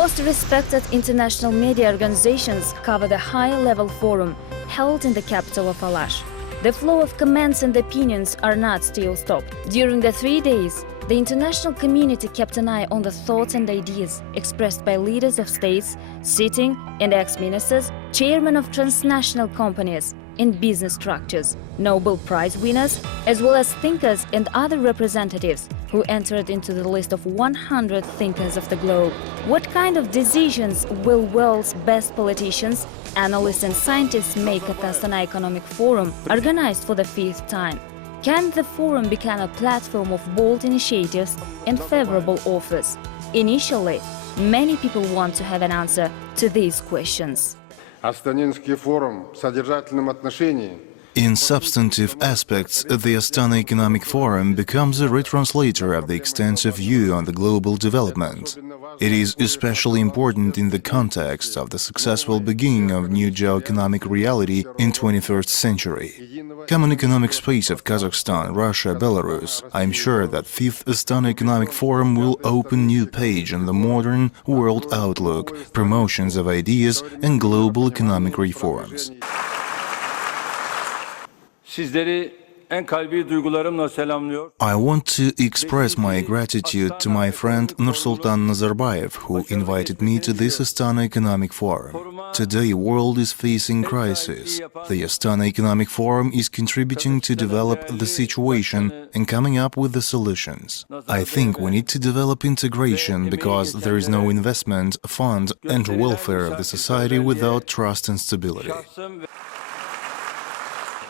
Most respected international media organizations cover the high-level forum held in the capital of Alash. The flow of comments and opinions are not still stopped. During the 3 days, the international community kept an eye on the thoughts and ideas expressed by leaders of states, sitting and ex-ministers, chairmen of transnational companies and business structures, Nobel Prize winners, as well as thinkers and other representatives who entered into the list of 100 thinkers of the globe. What kind of decisions will world's best politicians, analysts and scientists make at the Astana Economic Forum, organized for the 5th time? Can the forum become a platform of bold initiatives and favorable offers? Initially, many people want to have an answer to these questions. Астанинский форум в содержательном отношении. In substantive aspects, the Astana Economic Forum becomes a retranslator of the extensive view on the global development. It is especially important in the context of the successful beginning of new geoeconomic reality in 21st century. Common economic space of Kazakhstan, Russia, Belarus. I'm sure that 5th Astana Economic Forum will open new page in the modern world outlook, promotions of ideas and global economic reforms. I want to express my gratitude to my friend Nursultan Nazarbayev, who invited me to this Astana Economic Forum. Today, world is facing crisis. The Astana Economic Forum is contributing to develop the situation and coming up with the solutions. I think we need to develop integration because there is no investment, fund and welfare of the society without trust and stability.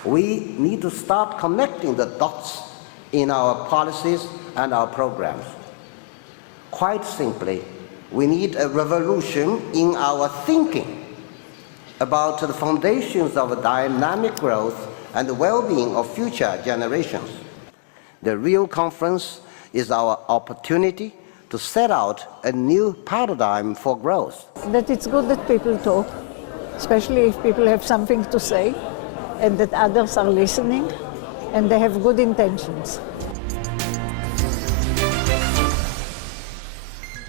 We need to start connecting the dots in our policies and our programs. Quite simply, we need a revolution in our thinking about the foundations of dynamic growth and the well-being of future generations. The Rio Conference is our opportunity to set out a new paradigm for growth. That it's good that people talk, especially if people have something to say, and that others are listening, and they have good intentions.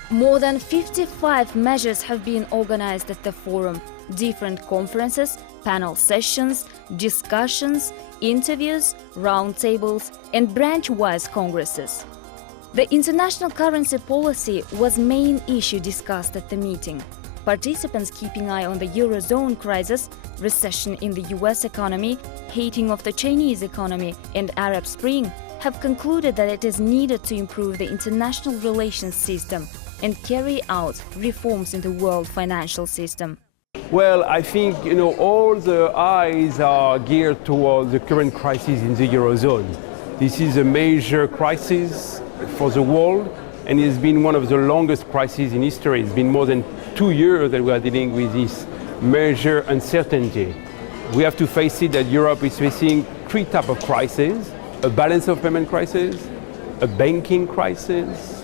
More than 55 measures have been organized at the forum. Different conferences, panel sessions, discussions, interviews, roundtables, and branch-wise congresses. The international currency policy was main issue discussed at the meeting. Participants keeping eye on the Eurozone crisis, recession in the US economy, heating of the Chinese economy and Arab Spring have concluded that it is needed to improve the international relations system and carry out reforms in the world financial system. Well, I think, all the eyes are geared towards the current crisis in the Eurozone. This is a major crisis for the world, and it has been one of the longest crises in history. It's been more than 2 years that we are dealing with this major uncertainty. We have to face it that Europe is facing 3 types of crises: a balance of payment crisis, a banking crisis,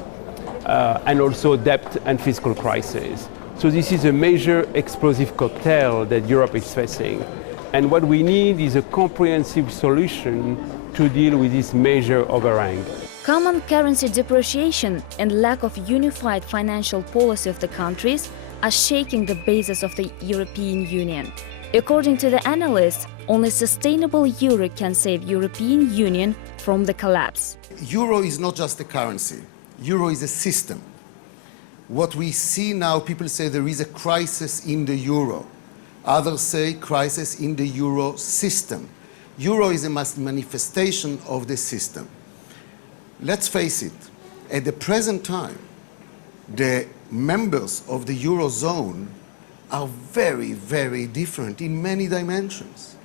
and also debt and fiscal crisis. So this is a major explosive cocktail that Europe is facing. And what we need is a comprehensive solution to deal with this major overhang. Common currency depreciation and lack of unified financial policy of the countries are shaking the basis of the European Union. According to the analysts, only sustainable euro can save European Union from the collapse. Euro is not just a currency. Euro is a system. What we see now, people say there is a crisis in the euro. Others say crisis in the euro system. Euro is a manifestation of the system. Let's face it, at the present time, the members of the Eurozone are very, very different in many dimensions.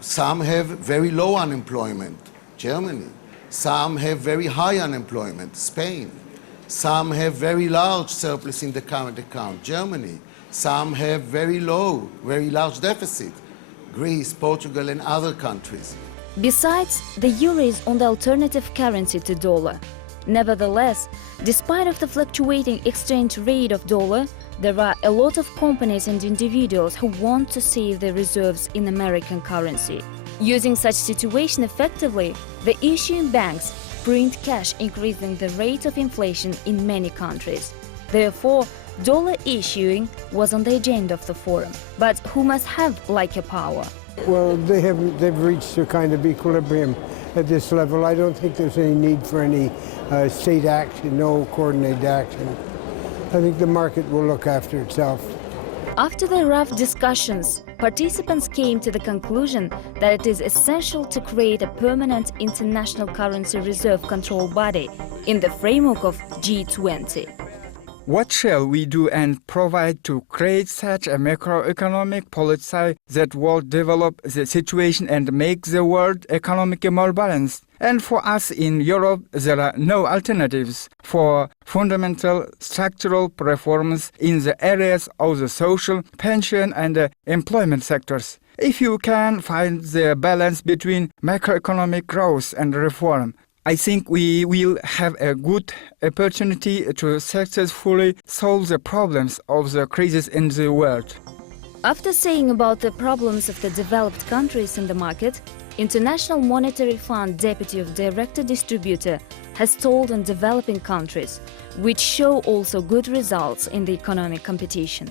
Some have very low unemployment, Germany. Some have very high unemployment, Spain. Some have very large surplus in the current account, Germany. Some have very low, very large deficit, Greece, Portugal, and other countries. Besides, the euro is on the alternative currency to dollar. Nevertheless, despite of the fluctuating exchange rate of dollar, there are a lot of companies and individuals who want to save their reserves in American currency. Using such situation effectively, the issuing banks print cash, increasing the rate of inflation in many countries. Therefore, dollar issuing was on the agenda of the forum. But who must have like a power? Well, they've reached a kind of equilibrium at this level. I don't think there's any need for any state action, no coordinated action. I think the market will look after itself. After the rough discussions, participants came to the conclusion that it is essential to create a permanent international currency reserve control body in the framework of G20. What shall we do and provide to create such a macroeconomic policy that will develop the situation and make the world economy more balanced? And for us in Europe, there are no alternatives for fundamental structural reforms in the areas of the social, pension and employment sectors. If you can find the balance between macroeconomic growth and reform, I think we will have a good opportunity to successfully solve the problems of the crisis in the world. After saying about the problems of the developed countries in the market, International Monetary Fund Deputy of Director Distributor has told on developing countries, which show also good results in the economic competition.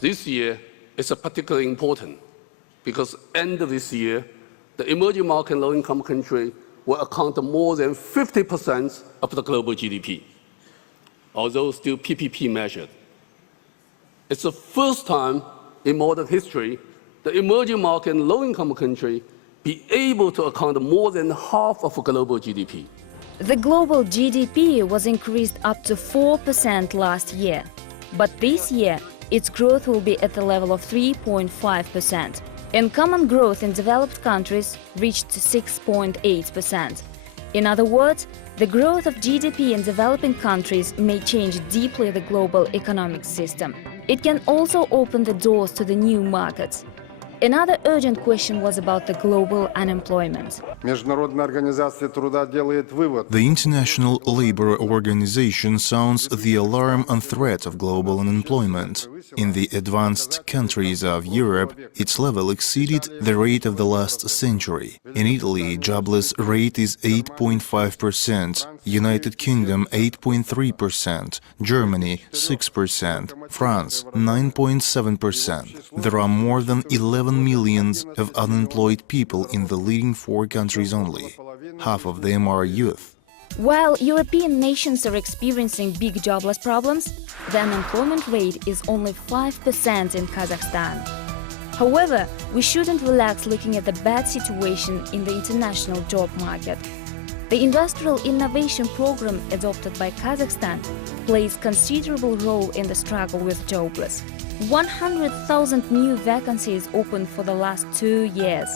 This year is particularly important because end of this year, the emerging market low-income country will account for more than 50% of the global GDP, although still PPP measured. It's the first time in modern history the emerging market and low-income country be able to account for more than half of global GDP. The global GDP was increased up to 4% last year, but this year its growth will be at the level of 3.5%. And common growth in developed countries reached 6.8%. In other words, the growth of GDP in developing countries may change deeply the global economic system. It can also open the doors to the new markets. Another urgent question was about the global unemployment. The International Labour Organization sounds the alarm on threat of global unemployment. In the advanced countries of Europe, its level exceeded the rate of the last century. In Italy, jobless rate is 8.5%, United Kingdom 8.3%, Germany 6%, France 9.7%. There are more than 11 millions of unemployed people in the leading 4 countries only. Half of them are youth. While European nations are experiencing big jobless problems, the unemployment rate is only 5% in Kazakhstan. However, we shouldn't relax looking at the bad situation in the international job market. The industrial innovation program adopted by Kazakhstan plays considerable role in the struggle with jobless. 100,000 new vacancies opened for the last 2 years.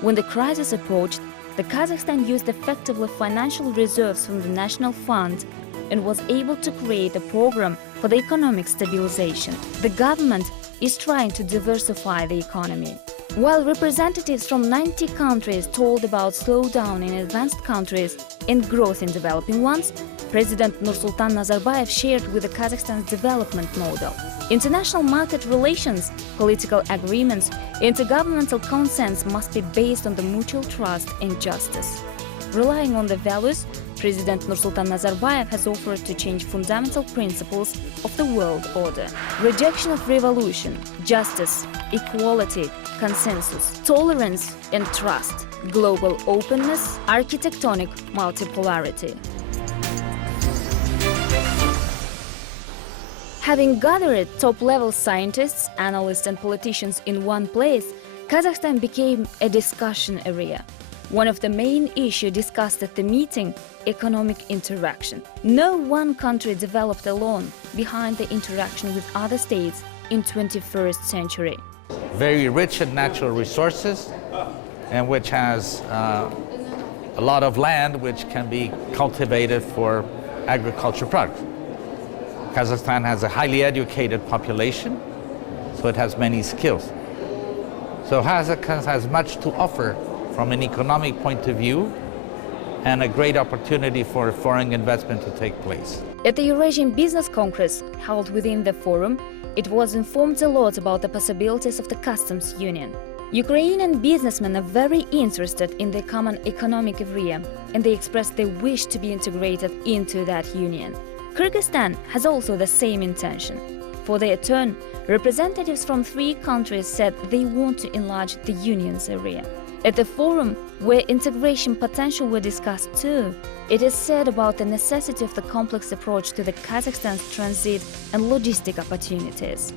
When the crisis approached, the Kazakhstan used effectively financial reserves from the National Fund and was able to create a program for the economic stabilization. The government is trying to diversify the economy. While representatives from 90 countries told about slowdown in advanced countries and growth in developing ones, President Nursultan Nazarbayev shared with the Kazakhstan's development model. International market relations, political agreements, intergovernmental consents must be based on the mutual trust and justice. Relying on the values, President Nursultan Nazarbayev has offered to change fundamental principles of the world order. Rejection of revolution, justice, equality, consensus, tolerance and trust, global openness, architectonic multipolarity. Having gathered top-level scientists, analysts and politicians in one place, Kazakhstan became a discussion area. One of the main issues discussed at the meeting, economic interaction. No one country developed alone behind the interaction with other states in 21st century. Very rich in natural resources and which has a lot of land which can be cultivated for agriculture products. Kazakhstan has a highly educated population, so it has many skills. So Kazakhstan has much to offer from an economic point of view and a great opportunity for foreign investment to take place. At the Eurasian Business Congress held within the forum, it was informed a lot about the possibilities of the customs union. Ukrainian businessmen are very interested in the common economic area, and they expressed their wish to be integrated into that union. Kyrgyzstan has also the same intention. For their turn, representatives from 3 countries said they want to enlarge the union's area. At the forum, where integration potential were discussed too, it is said about the necessity of the complex approach to the Kazakhstan's transit and logistic opportunities.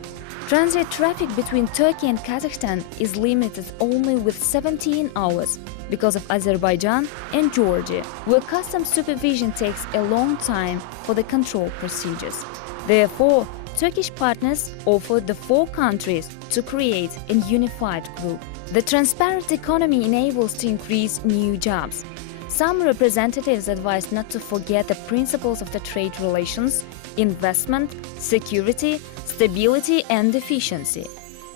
Transit traffic between Turkey and Kazakhstan is limited only with 17 hours because of Azerbaijan and Georgia, where customs supervision takes a long time for the control procedures. Therefore, Turkish partners offered the 4 countries to create a unified group. The transparent economy enables to increase new jobs. Some representatives advised not to forget the principles of the trade relations, investment, security, stability and efficiency.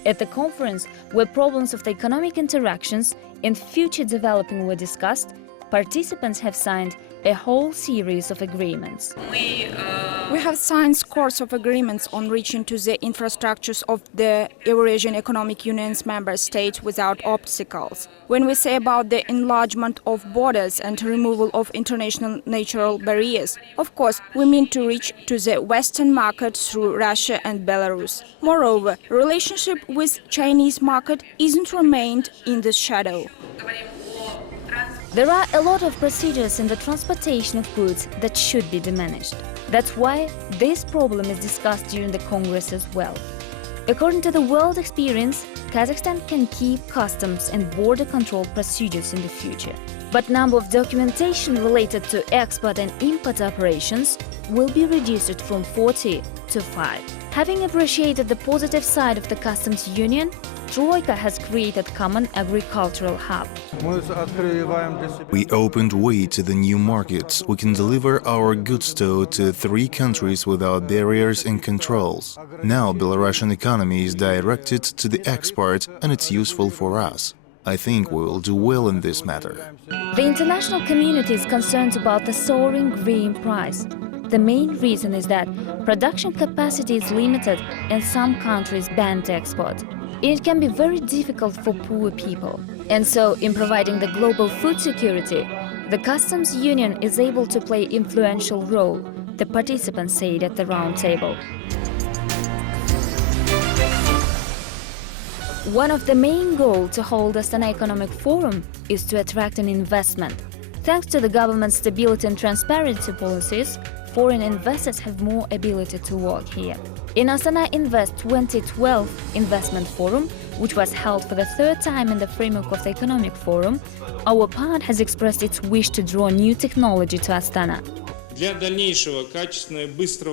At the conference, where problems of the economic interactions and future developing were discussed, participants have signed a whole series of agreements. We have signed scores of agreements on reaching to the infrastructures of the Eurasian Economic Union's member states without obstacles. When we say about the enlargement of borders and removal of international natural barriers, of course, we mean to reach to the Western market through Russia and Belarus. Moreover, relationship with Chinese market isn't remained in the shadow. There are a lot of procedures in the transportation of goods that should be diminished. That's why this problem is discussed during the Congress as well. According to the world experience, Kazakhstan can keep customs and border control procedures in the future. But number of documentation related to export and import operations will be reduced from 40 to 5. Having appreciated the positive side of the customs union, Troika has created common agricultural hub. We opened way to the new markets. We can deliver our goods to 3 countries without barriers and controls. Now Belarusian economy is directed to the export and it's useful for us. I think we will do well in this matter. The international community is concerned about the soaring grain price. The main reason is that production capacity is limited and some countries banned export. It can be very difficult for poor people. And so, in providing the global food security, the customs union is able to play an influential role, the participants said at the round table. One of the main goals to hold an economic forum is to attract an investment. Thanks to the government's stability and transparency policies, foreign investors have more ability to work here. In Astana Invest 2012 Investment Forum, which was held for the 3rd time in the framework of the Economic Forum, our part has expressed its wish to draw new technology to Astana.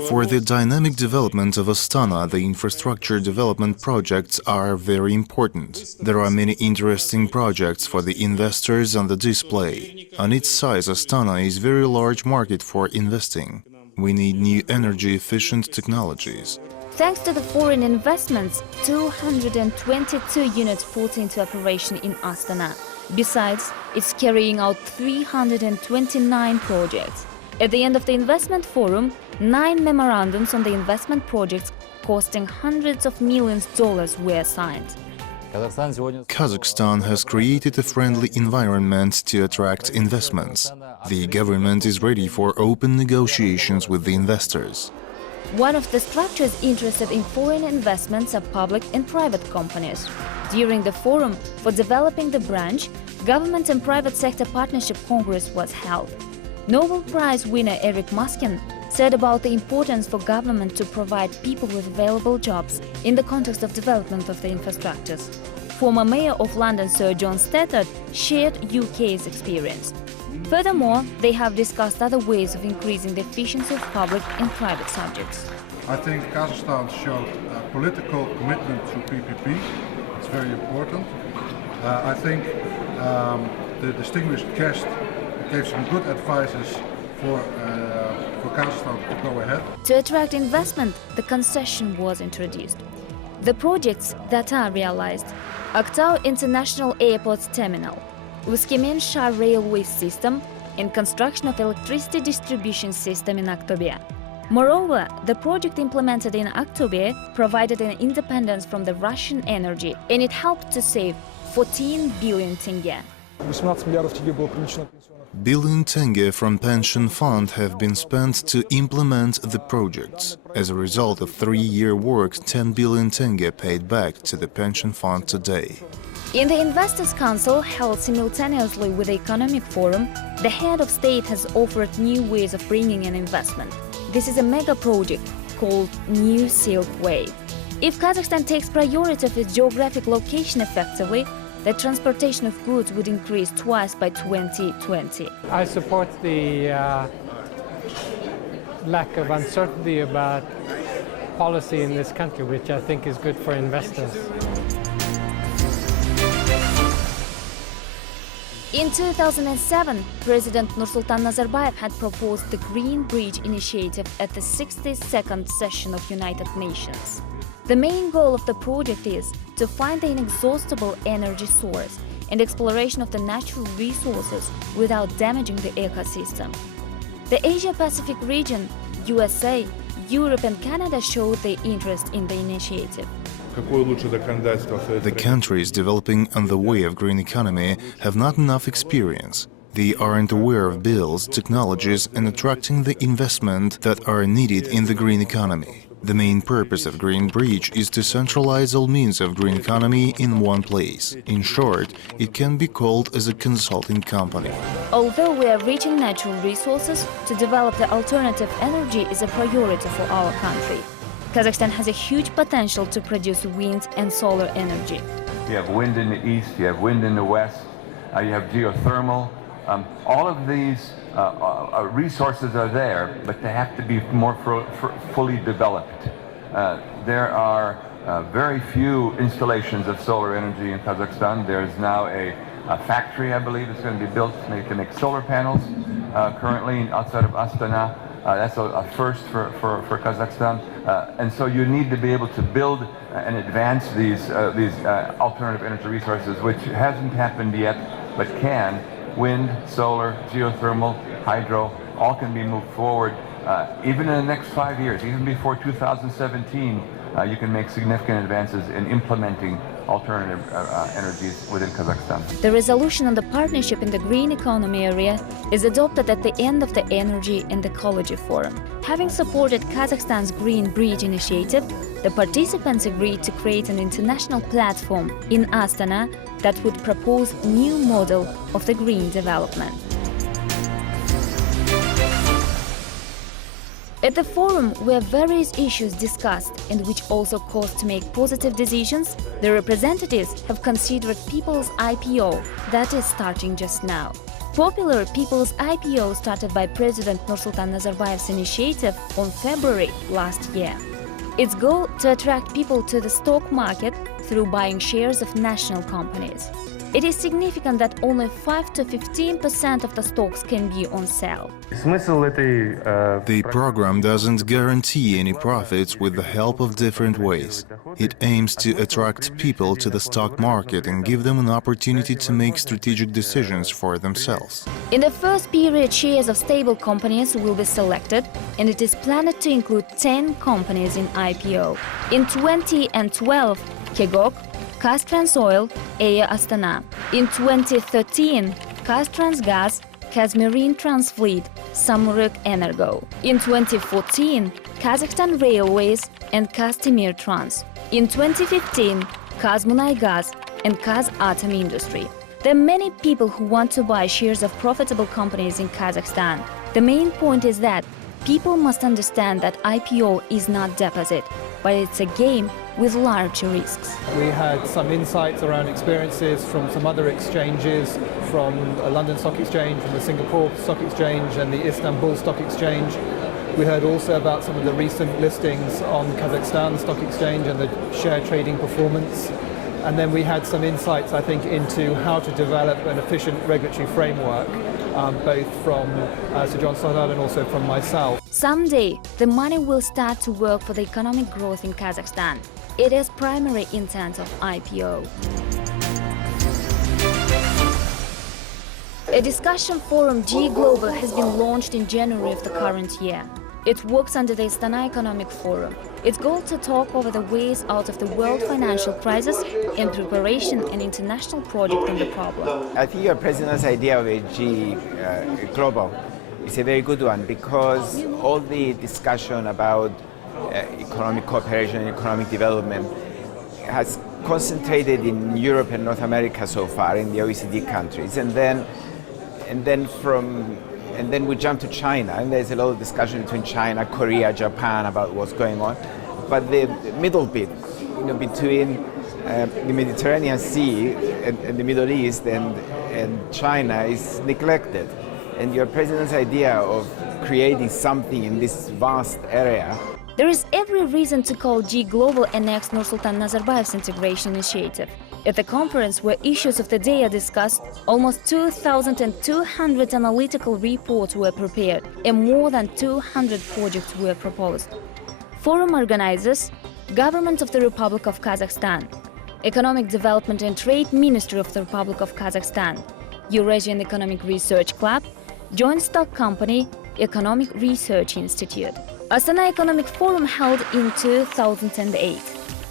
For the dynamic development of Astana, the infrastructure development projects are very important. There are many interesting projects for the investors on the display. On its size, Astana is a very large market for investing. We need new energy-efficient technologies. Thanks to the foreign investments, 222 units put into operation in Astana. Besides, it's carrying out 329 projects. At the end of the investment forum, 9 memorandums on the investment projects costing hundreds of millions of dollars were signed. Kazakhstan has created a friendly environment to attract investments. The government is ready for open negotiations with the investors. One of the structures interested in foreign investments are public and private companies. During the forum for developing the branch, government and private sector partnership congress was held. Nobel Prize winner Eric Muskin said about the importance for government to provide people with available jobs in the context of development of the infrastructures. Former Mayor of London Sir John Stafford shared UK's experience. Furthermore, they have discussed other ways of increasing the efficiency of public and private subjects. I think Kazakhstan showed political commitment to PPP. It's very important. I think the distinguished guest gave some good advices for Kazakhstan to go ahead. To attract investment, the concession was introduced. The projects that are realized: Aktau International Airport Terminal, Uskyemen Shar Railway System, and construction of electricity distribution system in Aktobe. Moreover, the project implemented in Aktobe provided an independence from the Russian energy, and it helped to save 14 billion tenge. billion tenge from pension fund have been spent to implement the projects. As a result of 3-year work, 10 billion tenge paid back to the pension fund today. In the Investors' Council, held simultaneously with the Economic Forum, the head of state has offered new ways of bringing in investment. This is a mega project called New Silk Way. If Kazakhstan takes priority of its geographic location effectively, the transportation of goods would increase twice by 2020. I support the lack of uncertainty about policy in this country, which I think is good for investors. In 2007, President Nursultan Nazarbayev had proposed the Green Bridge Initiative at the 62nd session of United Nations. The main goal of the project is to find the inexhaustible energy source and exploration of the natural resources without damaging the ecosystem. The Asia-Pacific region, USA, Europe and Canada showed their interest in the initiative. The countries developing on the way of green economy have not enough experience. They aren't aware of bills, technologies and attracting the investment that are needed in the green economy. The main purpose of Green Bridge is to centralize all means of green economy in one place. In short, it can be called as a consulting company. Although we are reaching natural resources, to develop the alternative energy is a priority for our country. Kazakhstan has a huge potential to produce wind and solar energy. You have wind in the east, you have wind in the west, you have geothermal. All of these resources are there, but they have to be more fully developed. There are very few installations of solar energy in Kazakhstan. There's now a factory, I believe, that's going to be built to make solar panels currently outside of Astana. That's a first for Kazakhstan. And so you need to be able to build and advance these alternative energy resources, which hasn't happened yet, but can. Wind, solar, geothermal, hydro, all can be moved forward. Even in the next 5 years, even before 2017, you can make significant advances in implementing alternative energies within Kazakhstan. The resolution on the partnership in the green economy area is adopted at the end of the Energy and Ecology Forum. Having supported Kazakhstan's Green Bridge initiative, the participants agreed to create an international platform in Astana that would propose a new model of the green development. At the forum were various issues discussed and which also caused to make positive decisions, the representatives have considered People's IPO that is starting just now. Popular People's IPO started by President Nursultan Nazarbayev's initiative on February last year. Its goal to attract people to the stock market through buying shares of national companies. It is significant that only 5 to 15% of the stocks can be on sale. The program doesn't guarantee any profits with the help of different ways. It aims to attract people to the stock market and give them an opportunity to make strategic decisions for themselves. In the first period, shares of stable companies will be selected, and it is planned to include 10 companies in IPO. In 2012, Kegok, Kaztransойл, Air Astana. In 2013, Kaztransgaz, Kazmirin Transfleet, Samurek Energo. In 2014, Kazakhstan Railways and Kaztemir Trans. In 2015, Kazmunaygaz and Kazatom Industry. There are many people who want to buy shares of profitable companies in Kazakhstan. The main point is that people must understand that IPO is not deposit, but it's a game with large risks. We had some insights around experiences from some other exchanges, from a London Stock Exchange, from the Singapore Stock Exchange and the Istanbul Stock Exchange. We heard also about some of the recent listings on Kazakhstan Stock Exchange and the share trading performance. And then we had some insights, I think, into how to develop an efficient regulatory framework, both from Sir John Stoddard and also from myself. Someday, the money will start to work for the economic growth in Kazakhstan. It is primary intent of IPO. A discussion forum G Global has been launched in January of the current year. It works under the Astana Economic Forum. Its goal to talk over the ways out of the world financial crisis in preparation an international project on the problem. I think your president's idea of a Global is a very good one, because all the discussion about economic cooperation and economic development has concentrated in Europe and North America so far, in the OECD countries, and then we jump to China, and there's a lot of discussion between China, Korea, Japan about what's going on. But the middle bit, between the Mediterranean Sea and the Middle East and China is neglected. And your president's idea of creating something in this vast area. There is every reason to call G Global an ex Nursultan Nazarbayev's integration initiative. At the conference where issues of the day are discussed, almost 2,200 analytical reports were prepared and more than 200 projects were proposed. Forum organizers: Government of the Republic of Kazakhstan, Economic Development and Trade Ministry of the Republic of Kazakhstan, Eurasian Economic Research Club, Joint Stock Company, Economic Research Institute. Astana Economic Forum held in 2008.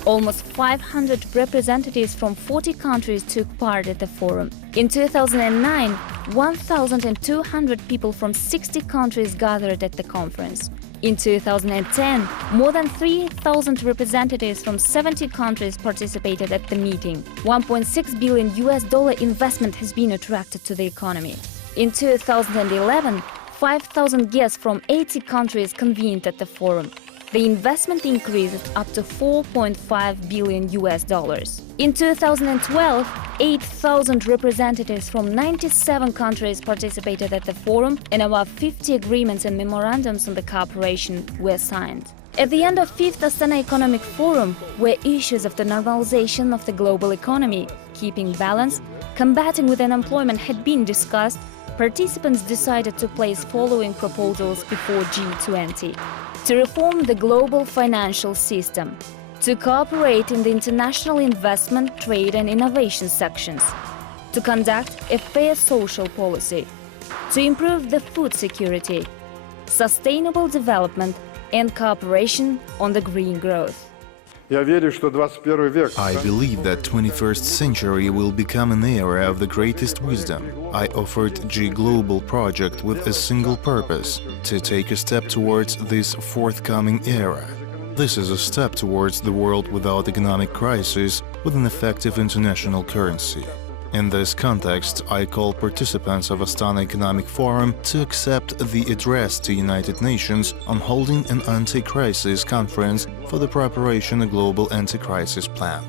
Almost 500 representatives from 40 countries took part at the forum. In 2009, 1,200 people from 60 countries gathered at the conference. In 2010, more than 3,000 representatives from 70 countries participated at the meeting. $1.6 billion investment has been attracted to the economy. In 2011, 5,000 guests from 80 countries convened at the forum. The investment increased up to $4.5 billion. In 2012, 8,000 representatives from 97 countries participated at the forum, and about 50 agreements and memorandums on the cooperation were signed. At the end of 5th Astana Economic Forum, where issues of the normalization of the global economy, keeping balance, combating with unemployment had been discussed, participants decided to place following proposals before G20. To reform the global financial system, to cooperate in the international investment, trade and innovation sections, to conduct a fair social policy, to improve the food security, sustainable development and cooperation on the green growth. Я верю, что 21 век. I believe that 21st century will become an era of the greatest wisdom. I offered G Global project with a single purpose: to take a step towards this forthcoming era. This is a step towards the world without economic crisis, with an effective international currency. In this context, I call participants of Astana Economic Forum to accept the address to United Nations on holding an anti-crisis conference for the preparation of a global anti-crisis plan.